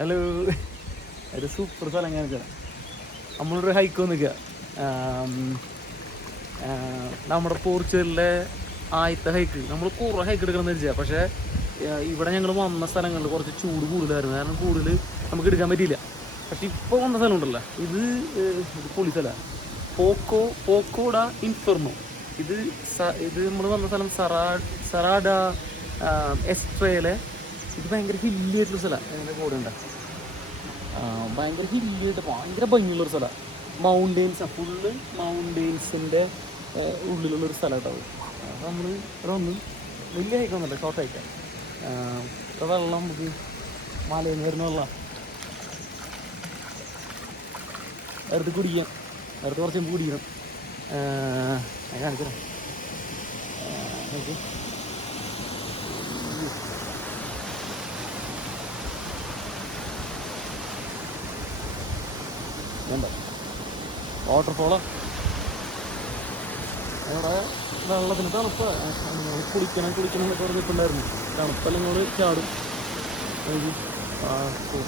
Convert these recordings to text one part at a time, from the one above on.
Hello. ഒരു super സ്ഥലം കാണിച്ചാൽ നമ്മളൊരു ഹൈക്ക് നിൽക്കുക. നമ്മുടെ പോർച്ചുഗലിലെ ആദ്യത്തെ ഹൈക്ക്. നമ്മൾ കുറേ ഹൈക്ക് എടുക്കണമെന്ന് വെച്ചാൽ, പക്ഷേ ഇവിടെ ഞങ്ങൾ വന്ന സ്ഥലങ്ങളിൽ കുറച്ച് ചൂട് കൂടുതലായിരുന്നു. കാരണം കൂടുതൽ നമുക്ക് എടുക്കാൻ പറ്റിയില്ല. പക്ഷെ ഇപ്പോൾ വന്ന സ്ഥലം ഉണ്ടല്ലോ, ഇത് പൊളി സ്ഥലമാണ്. പോക്കോഡ ഇൻഫെർണോ. ഇത് നമ്മൾ വന്ന സ്ഥലം സറാഡ എസ്ട്രയിലെ. ഇത് ഭയങ്കര ഹില്ലി ആയിട്ടുള്ള സ്ഥലമാണ്. അതിൻ്റെ കൂടെ ഉണ്ട് ഭയങ്കര ഹില്ലിയായിട്ട് ഭയങ്കര ഭംഗിയുള്ളൊരു സ്ഥലമാണ്. മൗണ്ടെയ്ൻസ്, ഫുള്ള് മൗണ്ടെയ്ൻസിൻ്റെ ഉള്ളിലുള്ളൊരു സ്ഥലമായിട്ടാവും. അപ്പോൾ നമ്മൾ ഇവിടെ വന്ന് വലിയ ഹൈക്കൊന്നുമല്ല, ഷോർട്ട് ഹൈക്കാൻ. ഇപ്പോൾ വെള്ളം നമുക്ക് മലയിൽ നിന്ന് വരുന്ന വെള്ളം അടുത്ത് കുടിക്കാം. അടുത്ത് കുറച്ച് മുമ്പ് കുടിക്കണം. കാണിക്കണം. വാട്ടർഫോളാ. അവിടെ വെള്ളത്തിന് തണുപ്പ്. കുളിക്കണം എന്നൊക്കെ പറഞ്ഞിട്ടുണ്ടായിരുന്നു. തണുപ്പെല്ലാം കൂടെ ചാടും.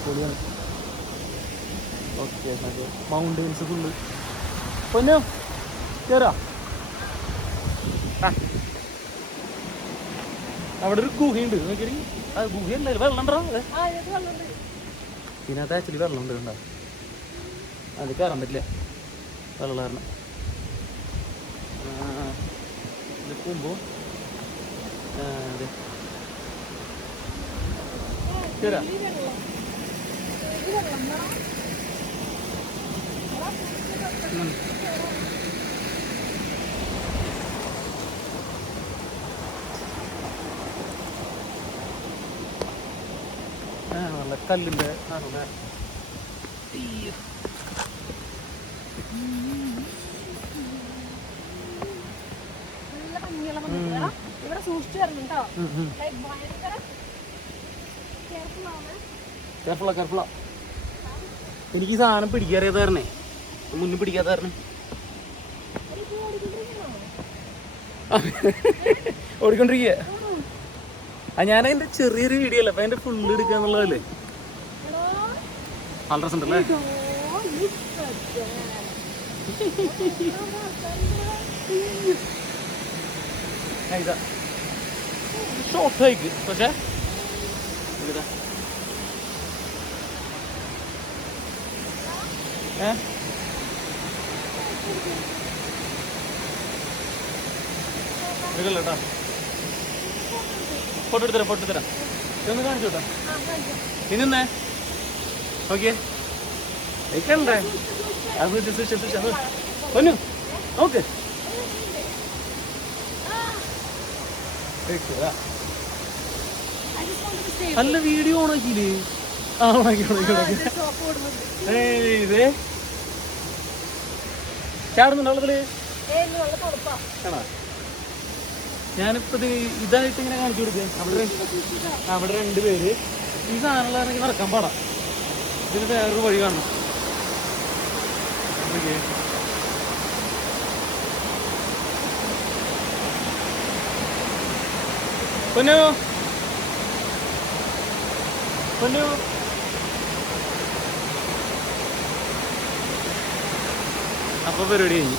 പൊളിയാണ്. Okay, mountains full. പൊന്നോ കേറാ. അവിടെ ഒരു ഗുഹയുണ്ട്. നോക്കി, അത് ഗുഹയല്ല, വെള്ളം ഉണ്ടോ? ഇതിനകത്ത് ആക്ച്വലി വെള്ളം ഉണ്ട്. കണ്ടോ? അത് കയറാൻ പറ്റില്ല, വെള്ളം കാരണം. നിൽക്കുമ്പോൾ അതെ കേറാ. നല്ല കല്ലിൻ്റെ ആണ്. കെയർഫുള്ളാ. എനിക്ക് ഈ സാധനം പിടിക്കാറിയാതാരണേ, മുന്നിൽ പിടിക്കാത്താരണേ. ഓടിക്കൊണ്ടിരിക്കുക. ഞാനതിൻ്റെ ചെറിയൊരു വീഡിയോ അല്ലേ, അപ്പം അതിൻ്റെ ഫുള്ള് എടുക്കുക എന്നുള്ളതല്ലേ. നല്ല രസമുണ്ടല്ലേ. ഇതാ ഷോർട്ട് ഹൈക്ക്, പക്ഷേ ഇതാ കേട്ടോ. ഫോട്ടോ എടുത്തരാം. ഇതൊന്ന് കാണിച്ചു കേട്ടോ. ഇനിന്നേ ഓക്കെ കണ്ടേ. അത് പൊന്നു ഓക്കെ. നല്ല വീഡിയോ ഓണാക്കിയില്ലേ? ഇതേ ചാടുന്നുണ്ട് വെള്ളത്തില്. ആണോ? ഞാനിപ്പോ ഇതായിട്ട് ഇങ്ങനെ കാണിച്ചു കൊടുക്കുക. അവിടെ 2 പേര് ഈ സാധനമുള്ളതാണെങ്കിൽ നടക്കാൻ പാടാം. ഇതിന് വേറൊരു വഴി കാണണം. പൊന്നു അപ്പോൾ പരിപാടി കഴിഞ്ഞു.